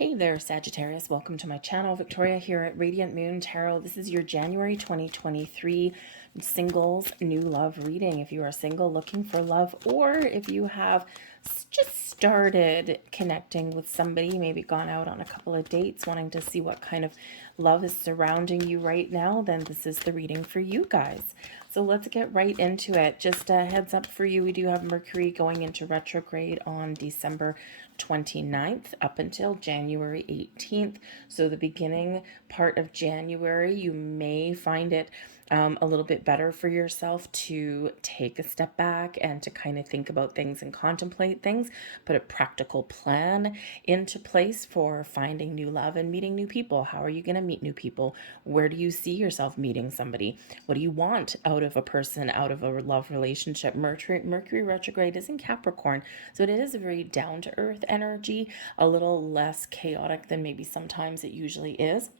Hey there, Sagittarius. Welcome to my channel. Victoria here at Radiant Moon Tarot. This is your January 2023 singles new love reading. If you are single looking for love, or if you have just started connecting with somebody, maybe gone out on a couple of dates, wanting to see what kind of love is surrounding you right now, then this is the reading for you guys. So let's get right into it. Just a heads up for you, we do have Mercury going into retrograde on December 29th up until January 18th. So the beginning part of January, you may find it a little bit better for yourself to take a step back and to kind of think about things and contemplate things, put a practical plan into place for finding new love and meeting new people. How are you going to meet new people? Where do you see yourself meeting somebody? What do you want out of a person, out of a love relationship? Mercury retrograde is in Capricorn, so it is a very down-to-earth energy, a little less chaotic than maybe sometimes it usually is.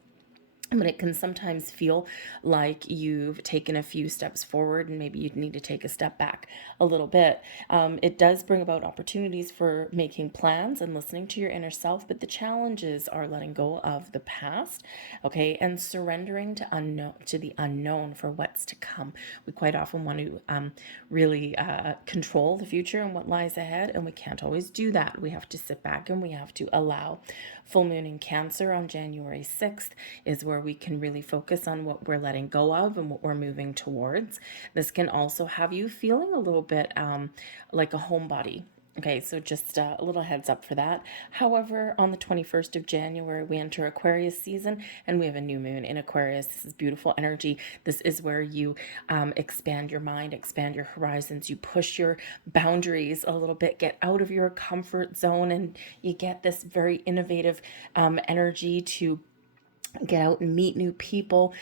But it can sometimes feel like you've taken a few steps forward and maybe you need to take a step back a little bit. It does bring about opportunities for making plans and listening to your inner self, but the challenges are letting go of the past, okay, and surrendering to the unknown for what's to come. We quite often want to really control the future and what lies ahead, and we can't always do that. We have to sit back and we have to allow. Full moon in Cancer on January 6th is where we can really focus on what we're letting go of and what we're moving towards. This can also have you feeling a little bit like a homebody. Okay, so just a little heads up for that. However, on the 21st of January, we enter Aquarius season and we have a new moon in Aquarius. This is beautiful energy. This is where you expand your mind, expand your horizons, you push your boundaries a little bit, get out of your comfort zone, and you get this very innovative energy to get out and meet new people,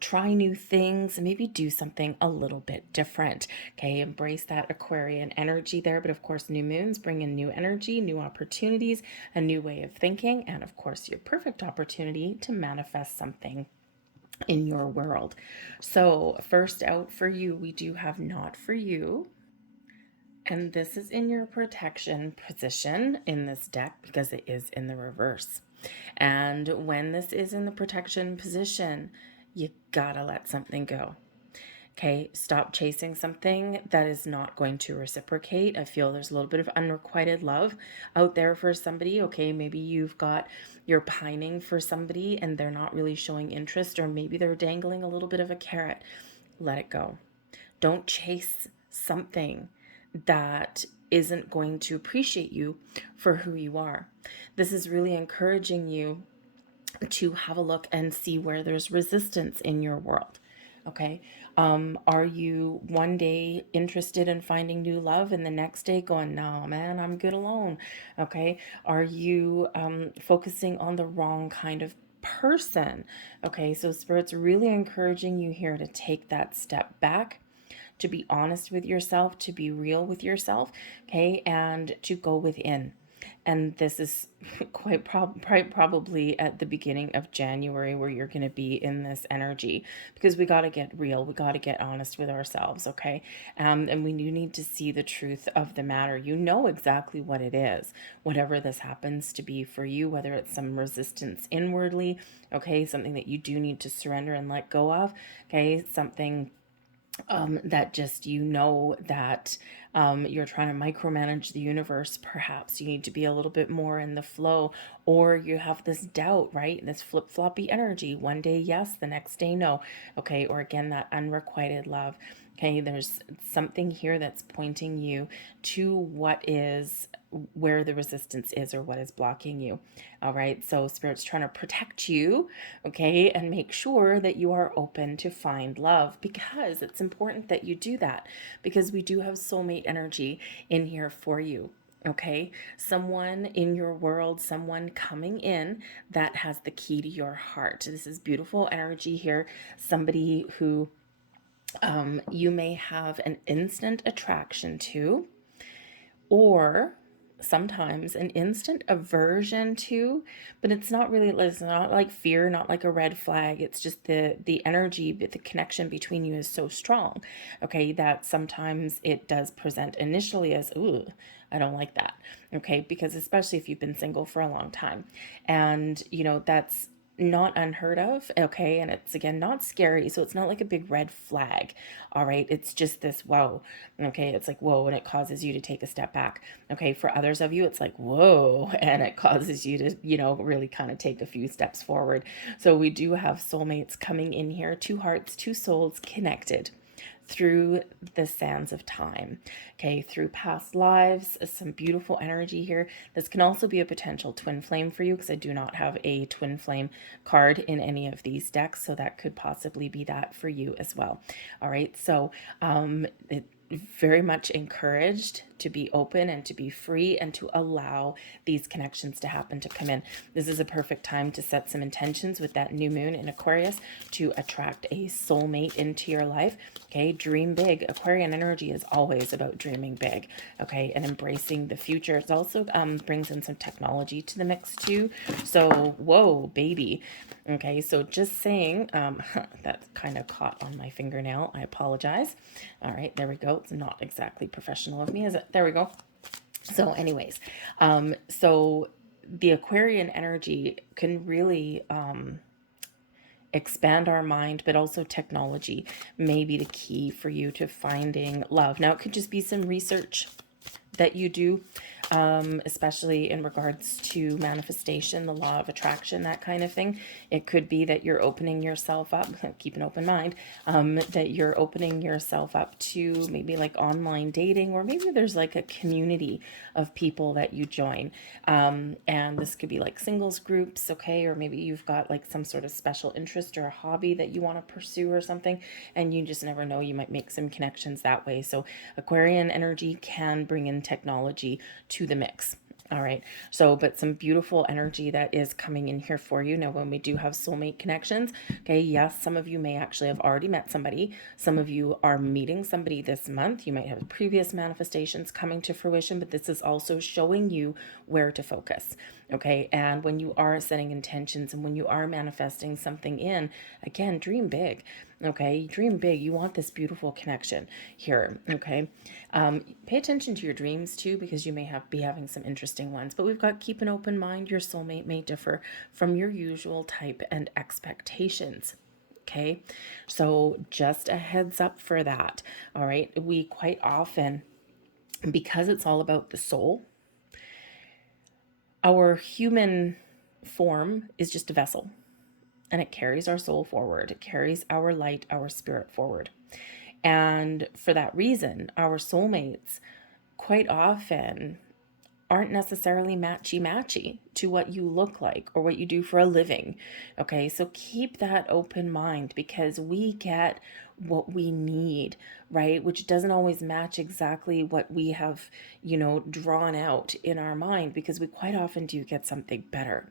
try new things, and maybe do something a little bit different. Okay, embrace that Aquarian energy there. But of course, new moons bring in new energy, new opportunities, a new way of thinking, and of course, your perfect opportunity to manifest something in your world. So, first out for you, we do have Not For You. And this is in your protection position in this deck because it is in the reverse. And when this is in the protection position, you gotta let something go. Okay, stop chasing something that is not going to reciprocate. I feel there's a little bit of unrequited love out there for somebody. Okay, maybe you're pining for somebody and they're not really showing interest, or maybe they're dangling a little bit of a carrot. Let it go. Don't chase something that isn't going to appreciate you for who you are. This is really encouraging you to have a look and see where there's resistance in your world. Okay. Are you one day interested in finding new love and the next day going, no, man, I'm good alone? Okay. Are you focusing on the wrong kind of person? Okay. So Spirit's really encouraging you here to take that step back, to be honest with yourself, to be real with yourself, okay, and to go within. And this is quite probably at the beginning of January where you're going to be in this energy, because we got to get real. We got to get honest with ourselves, okay? And we do need to see the truth of the matter. You know exactly what it is, whatever this happens to be for you, whether it's some resistance inwardly, okay, something that you do need to surrender and let go of, okay, something that just that you're trying to micromanage the universe. Perhaps you need to be a little bit more in the flow, or you have this doubt, right? This flip-floppy energy. One day yes, the next day no. Okay, or again, that unrequited love. Okay, there's something here that's pointing you to where the resistance is, or what is blocking you. All right, so Spirit's trying to protect you, okay, and make sure that you are open to find love, because it's important that you do that, because we do have soulmate energy in here for you. Okay, someone in your world, someone coming in that has the key to your heart. This is beautiful energy here. Somebody who you may have an instant attraction to, or sometimes an instant aversion to, but it's not really, it's not like fear, not like a red flag. It's just the energy, the connection between you is so strong, okay, that sometimes it does present initially as, ooh, I don't like that, okay, because especially if you've been single for a long time, and that's not unheard of, okay, and it's again not scary, so it's not like a big red flag, all right, it's just this whoa, okay, it's like whoa, and it causes you to take a step back, okay, for others of you it's like whoa, and it causes you to really kind of take a few steps forward. So we do have soulmates coming in here, two hearts, two souls connected through the sands of time, okay, through past lives, some beautiful energy here. This can also be a potential twin flame for you, because I do not have a twin flame card in any of these decks, so that could possibly be that for you as well. All right, so it very much encouraged to be open and to be free and to allow these connections to happen, to come in. This is a perfect time to set some intentions with that new moon in Aquarius to attract a soulmate into your life. Okay, dream big. Aquarian energy is always about dreaming big, okay, and embracing the future. It also brings in some technology to the mix too. So, whoa, baby. Okay, so just saying, that kind of caught on my fingernail. I apologize. All right, there we go. It's not exactly professional of me, is it? There we go. So anyways, so the Aquarian energy can really expand our mind, but also technology may be the key for you to finding love. Now, it could just be some research that you do, especially in regards to manifestation, the law of attraction, that kind of thing. It could be that you're opening yourself up, keep an open mind, that you're opening yourself up to maybe like online dating, or maybe there's like a community of people that you join. And this could be like singles groups, okay, or maybe you've got like some sort of special interest or a hobby that you want to pursue or something, and you just never know, you might make some connections that way. So Aquarian energy can bring in technology to the mix. All right. So, but some beautiful energy that is coming in here for you. Now, when we do have soulmate connections, okay, yes, some of you may actually have already met somebody. Some of you are meeting somebody this month. You might have previous manifestations coming to fruition, but this is also showing you where to focus. Okay. And when you are setting intentions and when you are manifesting something in, again, dream big. Okay, dream big. You want this beautiful connection here. Okay, pay attention to your dreams too, because you may be having some interesting ones. But we've got keep an open mind. Your soulmate may differ from your usual type and expectations. Okay, so just a heads up for that. All right, we quite often, because it's all about the soul, our human form is just a vessel, and it carries our soul forward. It carries our light, our spirit forward. And for that reason, our soulmates quite often aren't necessarily matchy to what you look like or what you do for a living. Okay, so keep that open mind, because we get what we need, right? Which doesn't always match exactly what we have, drawn out in our mind, because we quite often do get something better.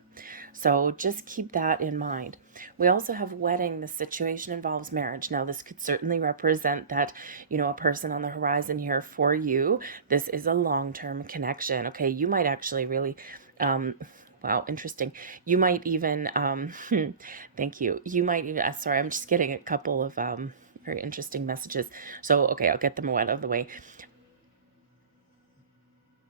So just keep that in mind. We also have wedding. The situation involves marriage. Now, this could certainly represent that, a person on the horizon here for you. This is a long-term connection. Okay, you might actually really, wow, interesting. You might even, thank you. You might even, sorry, I'm just getting a couple of very interesting messages. So, okay, I'll get them out of the way.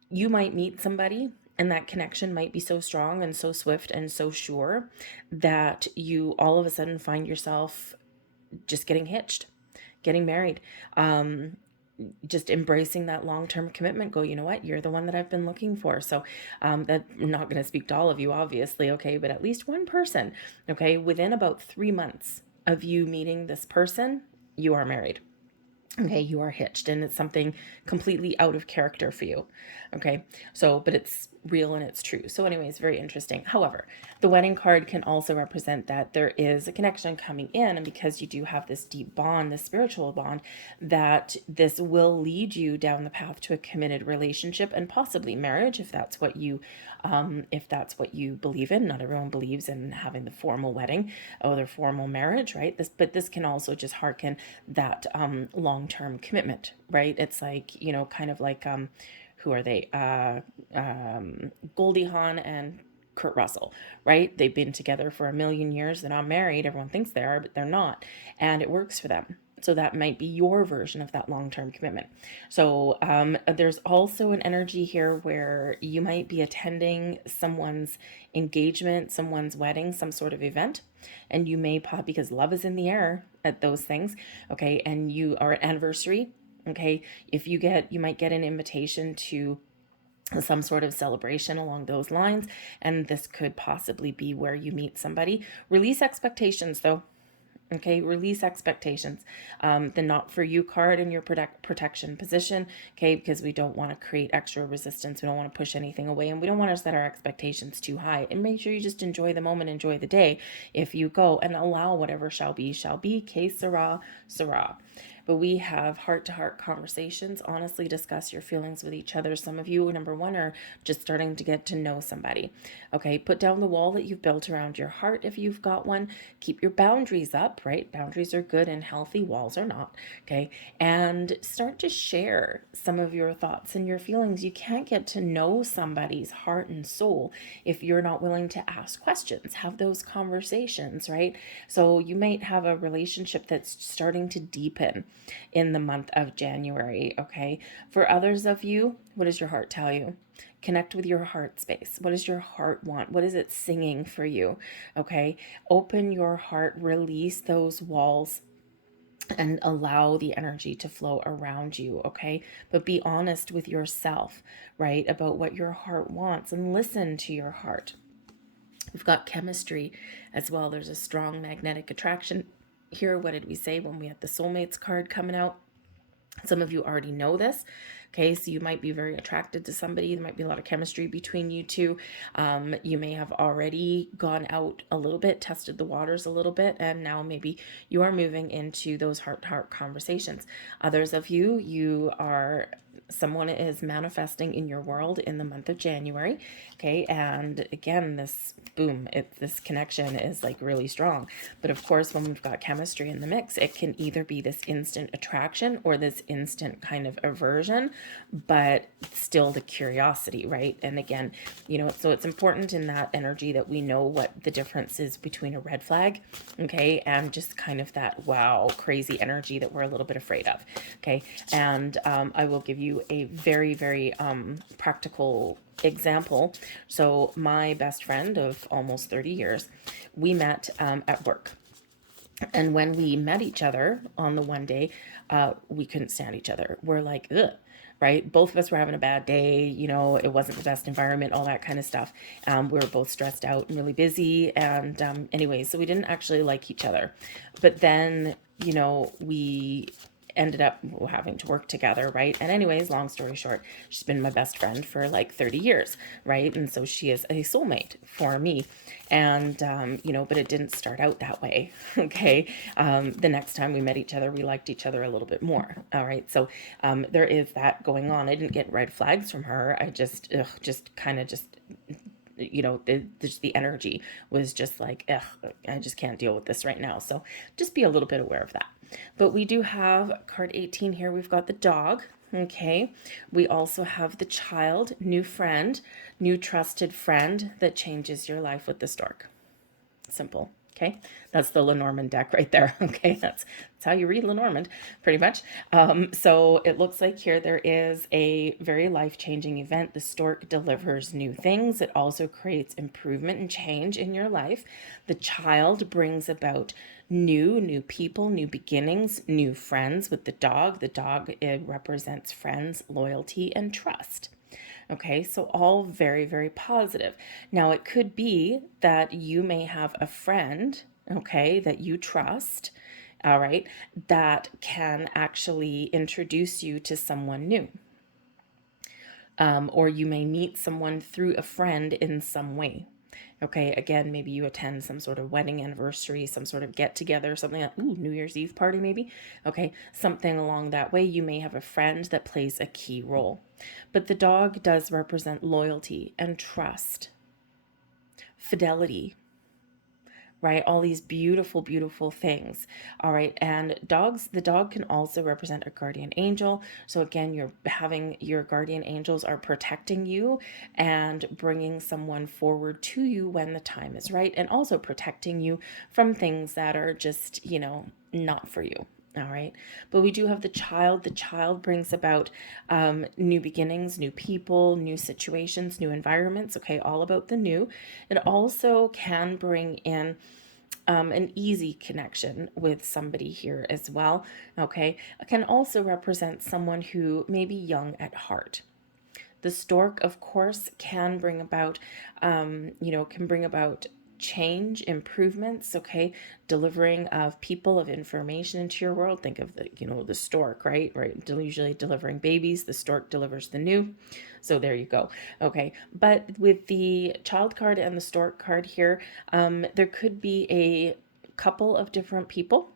You might meet somebody, and that connection might be so strong and so swift and so sure that you all of a sudden find yourself just getting hitched, getting married, just embracing that long-term commitment. Go, you know what, you're the one that I've been looking for. So that, I'm not going to speak to all of you, obviously, okay, but at least one person, okay, within about 3 months of you meeting this person, you are married. Okay, you are hitched, and it's something completely out of character for you. Okay, so, but it's real and it's true. So anyways, very interesting. However, the wedding card can also represent that there is a connection coming in, and because you do have this deep bond, this spiritual bond, that this will lead you down the path to a committed relationship and possibly marriage, if that's what you believe in. Not everyone believes in having the formal wedding or the formal marriage, right? But this can also just hearken that long-term commitment, right? It's like, kind of like who are they? Goldie Hawn and Kurt Russell, right? They've been together for a million years. They're not married. Everyone thinks they are, but they're not. And it works for them. So that might be your version of that long-term commitment. So there's also an energy here where you might be attending someone's engagement, someone's wedding, some sort of event, and you may pop, because love is in the air at those things, okay? And you are an anniversary, okay? If you might get an invitation to some sort of celebration along those lines, and this could possibly be where you meet somebody. Release expectations, though. Okay, release expectations. The not for you card in your protection position, okay, because we don't want to create extra resistance. We don't want to push anything away, and we don't want to set our expectations too high. And make sure you just enjoy the moment, enjoy the day if you go, and allow whatever shall be, shall be. Que sera, sera. But we have heart-to-heart conversations. Honestly, discuss your feelings with each other. Some of you, number one, are just starting to get to know somebody. Okay, put down the wall that you've built around your heart if you've got one. Keep your boundaries up, right? Boundaries are good and healthy. Walls are not. Okay, and start to share some of your thoughts and your feelings. You can't get to know somebody's heart and soul if you're not willing to ask questions, have those conversations, right? So you might have a relationship that's starting to deepen in the month of January, okay? For others of you, what does your heart tell you? Connect with your heart space. What does your heart want? What is it singing for you? Okay? Open your heart, release those walls, and allow the energy to flow around you, okay? But be honest with yourself, right? About what your heart wants, and listen to your heart. We've got chemistry as well. There's a strong magnetic attraction here. What did we say when we had the soulmates card coming out? Some of you already know this. Okay, so you might be very attracted to somebody. There might be a lot of chemistry between you two. You may have already gone out a little bit, tested the waters a little bit, and now maybe you are moving into those heart-to-heart conversations. Others of you someone is manifesting in your world in the month of January. Okay, and again, this connection is like really strong. But of course, when we've got chemistry in the mix, it can either be this instant attraction or this instant kind of aversion, but still the curiosity, right? And again, so it's important in that energy that we know what the difference is between a red flag, okay, and just kind of that wow, crazy energy that we're a little bit afraid of, okay? And I will give you a very, very practical example. So my best friend of almost 30 years, we met at work. And when we met each other on the one day, we couldn't stand each other. We're like, ugh, right? Both of us were having a bad day. It wasn't the best environment, all that kind of stuff. We were both stressed out and really busy. And anyway, so we didn't actually like each other. But then, we ended up having to work together, right? And anyways, long story short, she's been my best friend for like 30 years, right? And so she is a soulmate for me. And, but it didn't start out that way, okay? The next time we met each other, we liked each other a little bit more, all right? So there is that going on. I didn't get red flags from her. I just the energy was just like, I just can't deal with this right now. So just be a little bit aware of that. But we do have card 18 here. We've got the dog. Okay. We also have the child, new friend, new trusted friend that changes your life with the stork. Simple. Okay, that's the Lenormand deck right there. Okay, that's how you read Lenormand, pretty much. So it looks like here there is a very life-changing event. The stork delivers new things. It also creates improvement and change in your life. The child brings about new people, new beginnings, new friends with the dog. The dog, it represents friends, loyalty, and trust. Okay, so all very, very positive. Now, it could be that you may have a friend, okay, that you trust, all right, that can actually introduce you to someone new. Or you may meet someone through a friend in some way. Okay, again, maybe you attend some sort of wedding anniversary, some sort of get together, something like, New Year's Eve party maybe. Okay, something along that way. You may have a friend that plays a key role. But the dog does represent loyalty and trust, fidelity, right? All these beautiful, beautiful things. All right. And dogs, the dog can also represent a guardian angel. So again, you're having your guardian angels are protecting you and bringing someone forward to you when the time is right, and also protecting you from things that are just, not for you. All right. But we do have the child. The child brings about new beginnings, new people, new situations, new environments. Okay. All about the new. It also can bring in an easy connection with somebody here as well. Okay. It can also represent someone who may be young at heart. The stork, of course, can bring about, can bring about change, improvements, okay, delivering of people, of information into your world. Think of the stork, right? Usually delivering babies, the stork delivers the new. So there you go. Okay. But with the child card and the stork card here, there could be a couple of different people,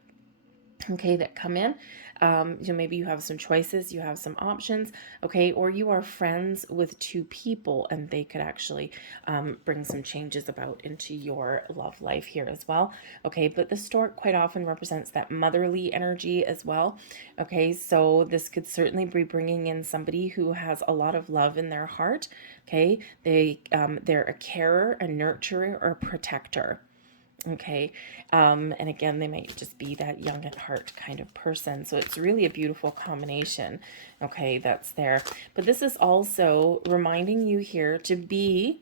okay, that come in. Maybe you have some choices, you have some options, okay, or you are friends with two people and they could actually bring some changes about into your love life here as well. Okay, but the stork quite often represents that motherly energy as well. Okay, so this could certainly be bringing in somebody who has a lot of love in their heart. Okay, they're a carer, a nurturer, or a protector. Okay. And again, they might just be that young at heart kind of person. So it's really a beautiful combination. Okay, that's there. But this is also reminding you here to be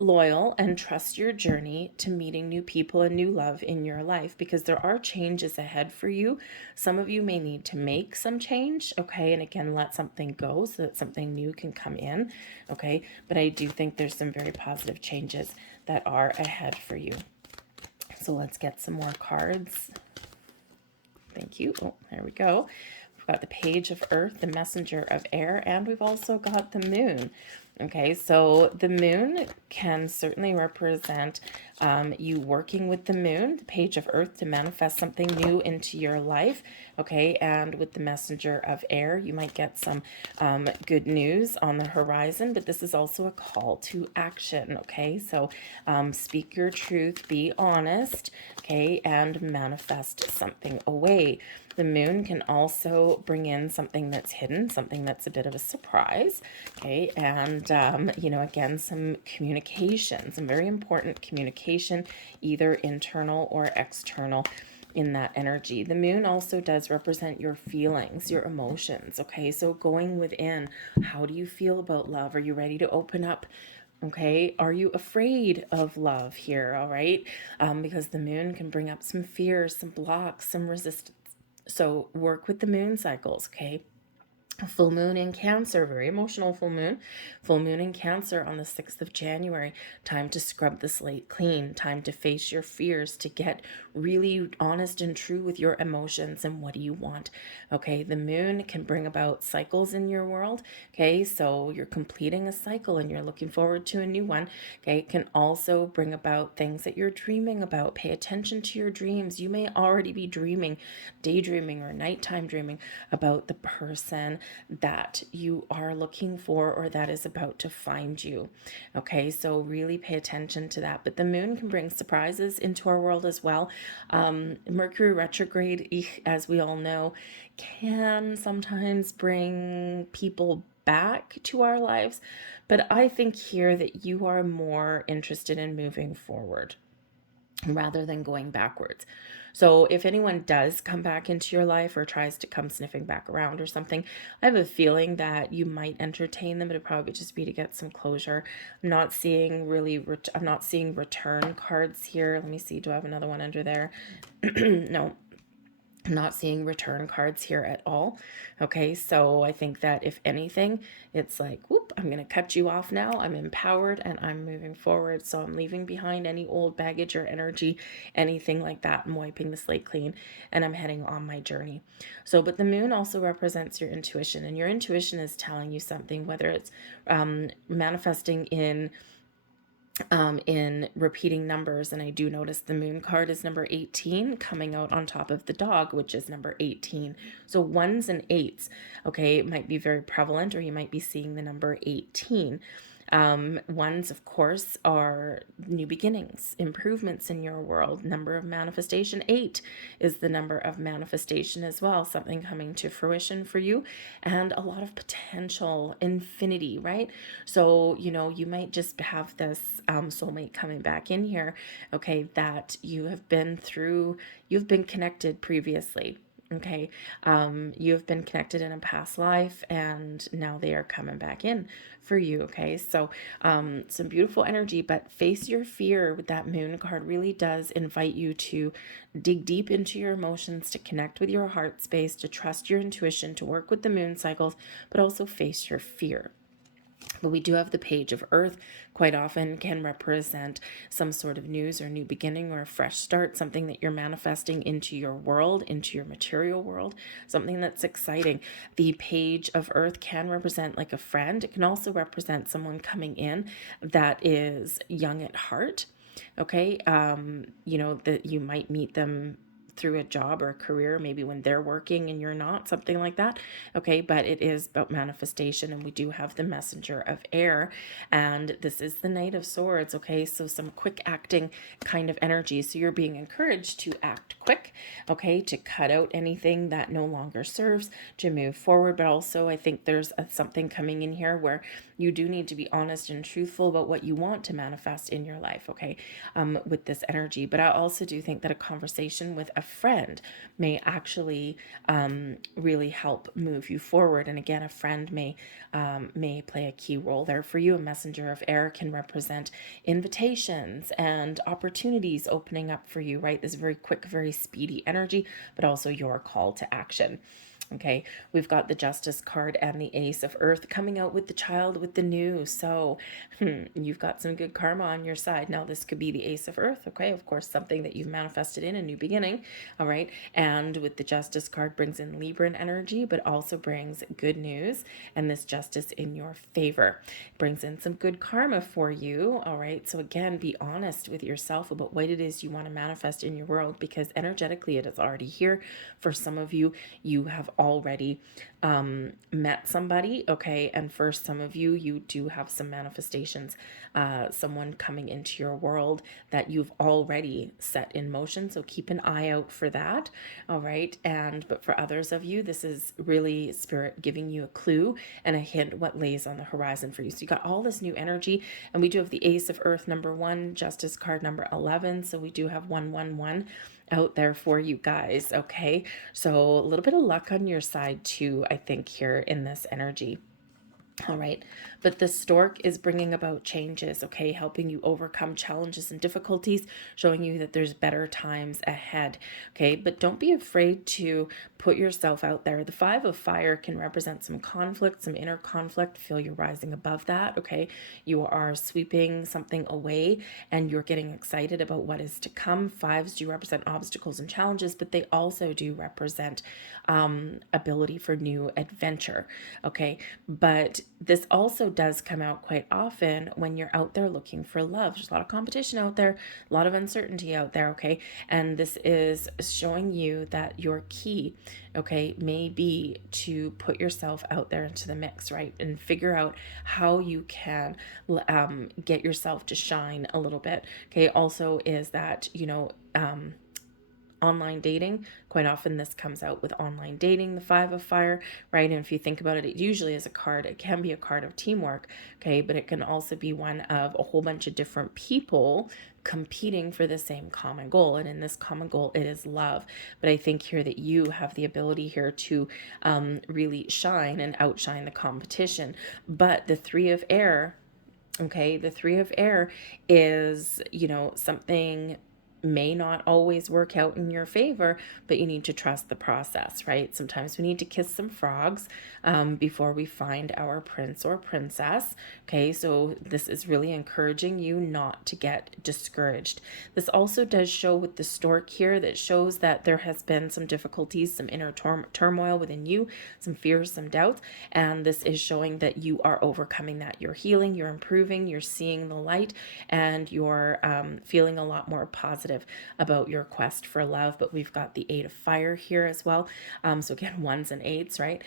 loyal and trust your journey to meeting new people and new love in your life, because there are changes ahead for you. Some of you may need to make some change. Okay. And again, let something go so that something new can come in. Okay. But I do think there's some very positive changes that are ahead for you. So let's get some more cards. Thank you. Oh, there we go. We've got the Page of Earth, the Messenger of Air, and we've also got the Moon. Okay, so the moon can certainly represent you working with the moon, the Page of Earth, to manifest something new into your life. Okay, and with the Messenger of Air, you might get some good news on the horizon, but this is also a call to action. Okay, so speak your truth, be honest, okay, and manifest something away. The moon can also bring in something that's hidden, something that's a bit of a surprise, okay, and, again, some communication, some very important communication, either internal or external in that energy. The moon also does represent your feelings, your emotions, okay, so going within, how do you feel about love? Are you ready to open up? Okay, are you afraid of love here? All right, because the moon can bring up some fears, some blocks, some resistance. So work with the moon cycles, okay? Full moon in Cancer, very emotional full moon. Full moon in Cancer on the 6th of January. Time to scrub the slate clean. Time to face your fears, to get really honest and true with your emotions and what do you want. Okay, the moon can bring about cycles in your world. Okay, so you're completing a cycle and you're looking forward to a new one. Okay, it can also bring about things that you're dreaming about. Pay attention to your dreams. You may already be dreaming, daydreaming, or nighttime dreaming about the person that you are looking for or that is about to find you. Okay, so really pay attention to that. But the moon can bring surprises into our world as well. Mercury retrograde, as we all know, can sometimes bring people back to our lives. But I think here that you are more interested in moving forward rather than going backwards. So if anyone does come back into your life or tries to come sniffing back around or something, I have a feeling that you might entertain them, but it'd probably just be to get some closure. I'm not seeing return cards here. Let me see. Do I have another one under there? No. I'm not seeing return cards here at all. Okay, so I think that if anything, it's like, whoop, I'm going to cut you off now. I'm empowered and I'm moving forward. So I'm leaving behind any old baggage or energy, anything like that. I'm wiping the slate clean and I'm heading on my journey. So, but the moon also represents your intuition, and your intuition is telling you something, whether it's manifesting in repeating numbers. And I do notice the moon card is number 18 coming out on top of the dog, which is number 18. So ones and eights, okay, it might be very prevalent, or you might be seeing the number 18. Ones, of course, are new beginnings, improvements in your world. Number of manifestation, 8 is the number of manifestation as well. Something coming to fruition for you, and a lot of potential, infinity, right? So, you might just have this soulmate coming back in here, okay, that you've been connected previously. Okay, you have been connected in a past life, and now they are coming back in for you. Okay, so some beautiful energy, but face your fear with that moon card really does invite you to dig deep into your emotions, to connect with your heart space, to trust your intuition, to work with the moon cycles, but also face your fear. But we do have the Page of Earth, quite often can represent some sort of news or new beginning or a fresh start, something that you're manifesting into your world, into your material world, something that's exciting. The Page of Earth can represent like a friend. It can also represent someone coming in that is young at heart. Okay, that you might meet them through a job or a career, maybe when they're working and you're not, something like that. Okay, but it is about manifestation, and we do have the Messenger of Air, and this is the Knight of Swords. Okay, so some quick acting kind of energy. So you're being encouraged to act quick, okay, to cut out anything that no longer serves, to move forward. But also, I think there's something coming in here where you do need to be honest and truthful about what you want to manifest in your life, okay, with this energy. But I also do think that a conversation with a friend may actually really help move you forward. And again, a friend may play a key role there for you. A Messenger of Air can represent invitations and opportunities opening up for you, right? This very quick, very speedy energy, but also your call to action. Okay, we've got the Justice card and the Ace of Earth coming out with the Child with the New. So you've got some good karma on your side. Now, this could be the Ace of Earth, okay? Of course, something that you've manifested in a new beginning, all right? And with the Justice card brings in Libran energy, but also brings good news and this justice in your favor. Brings in some good karma for you, all right? So again, be honest with yourself about what it is you want to manifest in your world, because energetically it is already here. For some of you, you have already met somebody, okay, and for some of you, you do have some manifestations, someone coming into your world that you've already set in motion, so keep an eye out for that, all right? But for others of you, this is really Spirit giving you a clue and a hint what lays on the horizon for you. So you got all this new energy, and we do have the Ace of Earth number 1, Justice card number 11, so we do have 111 out there for you guys, okay? So a little bit of luck on your side too, I think, here in this energy. All right, but the Stork is bringing about changes, okay, helping you overcome challenges and difficulties, showing you that there's better times ahead, okay? But don't be afraid to put yourself out there. The Five of Fire can represent some conflict, some inner conflict. Feel you're rising above that, okay? You are sweeping something away and you're getting excited about what is to come. Fives do represent obstacles and challenges, but they also do represent ability for new adventure, okay? But this also does come out quite often when you're out there looking for love. There's a lot of competition out there, a lot of uncertainty out there, okay? And this is showing you that your key, okay, may be to put yourself out there into the mix, right? And figure out how you can get yourself to shine a little bit, okay? Also is that, online dating, quite often this comes out with online dating, the Five of Fire, right? And if you think about it, it usually is a card, it can be a card of teamwork, okay? But it can also be one of a whole bunch of different people competing for the same common goal. And in this common goal, it is love. But I think here that you have the ability here to really shine and outshine the competition. But the Three of Air, okay, the Three of Air is, something may not always work out in your favor, but you need to trust the process, right? Sometimes we need to kiss some frogs before we find our prince or princess, okay? So this is really encouraging you not to get discouraged. This also does show with the Stork here, that shows that there has been some difficulties, some inner turmoil within you, some fears, some doubts, and this is showing that you are overcoming that. You're healing, you're improving, you're seeing the light, and you're feeling a lot more positive positive about your quest for love. But we've got the 8 of fire here as well. So again, 1s and 8s, right?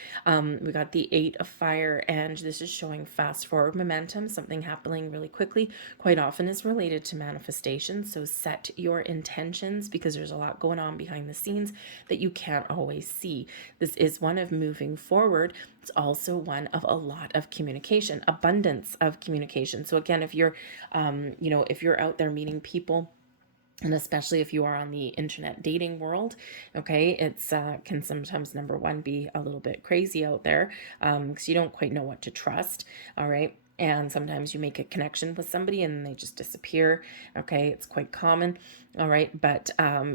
We got the 8 of fire, and this is showing fast forward momentum, something happening really quickly. Quite often is related to manifestation. So set your intentions, because there's a lot going on behind the scenes that you can't always see. This is one of moving forward. It's also one of a lot of communication, abundance of communication. So again, if you're, if you're out there meeting people, and especially if you are on the internet dating world, okay, it's can sometimes, number one, be a little bit crazy out there, because you don't quite know what to trust. All right. And sometimes you make a connection with somebody and they just disappear. Okay, it's quite common. All right, but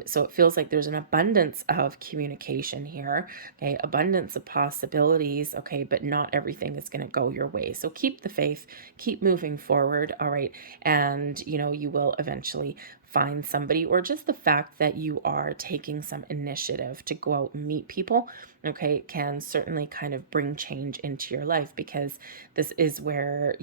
so it feels like there's an abundance of communication here. Okay, abundance of possibilities. Okay, but not everything is going to go your way. So keep the faith, keep moving forward. All right, and you will eventually find somebody, or just the fact that you are taking some initiative to go out and meet people, okay, can certainly kind of bring change into your life, because this is where,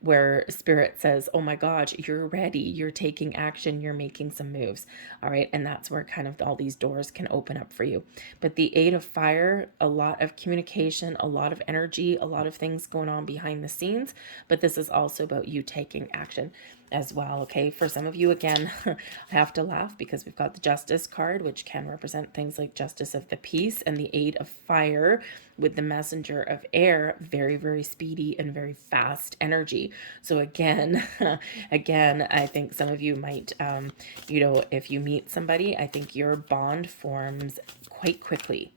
where spirit says, oh my God, you're ready, you're taking action, you're making some moves. All right. And that's where kind of all these doors can open up for you. But the 8 of fire, a lot of communication, a lot of energy, a lot of things going on behind the scenes, but this is also about you taking action as well. Okay, for some of you, again, I have to laugh because we've got the Justice card, which can represent things like justice of the peace, and the 8 of fire with the messenger of air, very, very speedy and very fast energy. So again, I think some of you might, if you meet somebody, I think your bond forms quite quickly.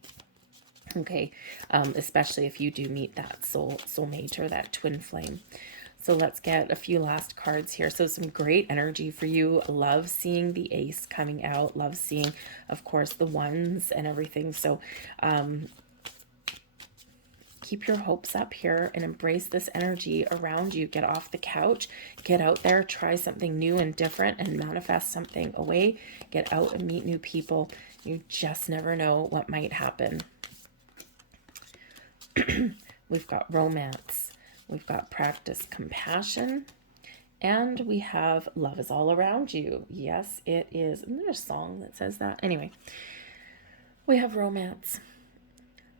Okay, especially if you do meet that soulmate or that twin flame. So let's get a few last cards here. So some great energy for you. Love seeing the ace coming out. Love seeing, of course, the ones and everything. So keep your hopes up here and embrace this energy around you. Get off the couch. Get out there. Try something new and different and manifest something away. Get out and meet new people. You just never know what might happen. We've got romance. We've got practice compassion, and we have love is all around you. Yes, it is. Isn't there a song that says that? Anyway, we have romance.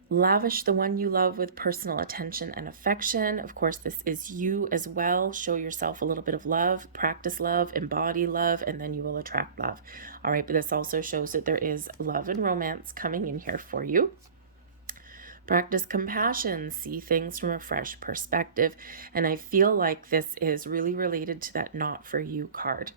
Lavish the one you love with personal attention and affection. Of course, this is you as well. Show yourself a little bit of love, practice love, embody love, and then you will attract love. All right, but this also shows that there is love and romance coming in here for you. Practice compassion, see things from a fresh perspective. And I feel like this is really related to that not for you card.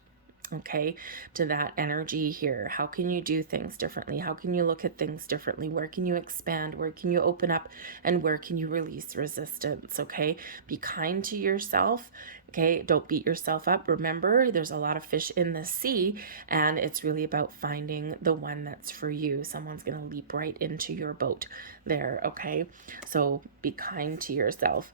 Okay, to that energy here. How can you do things differently? How can you look at things differently? Where can you expand? Where can you open up? And where can you release resistance? Okay, be kind to yourself. Okay, don't beat yourself up. Remember, there's a lot of fish in the sea, and it's really about finding the one that's for you. Someone's going to leap right into your boat there. Okay, so be kind to yourself.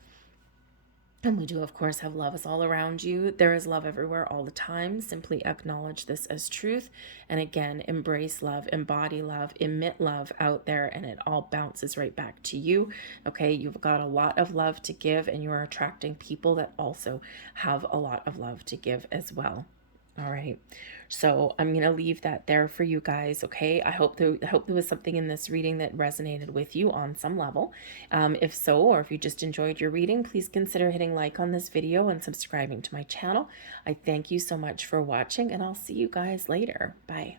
And we do, of course, have love is all around you. There is love everywhere all the time. Simply acknowledge this as truth. And again, embrace love, embody love, emit love out there, and it all bounces right back to you. Okay, you've got a lot of love to give, and you're attracting people that also have a lot of love to give as well. All right. So I'm going to leave that there for you guys. Okay. I hope there was something in this reading that resonated with you on some level. If so, or if you just enjoyed your reading, please consider hitting like on this video and subscribing to my channel. I thank you so much for watching, and I'll see you guys later. Bye.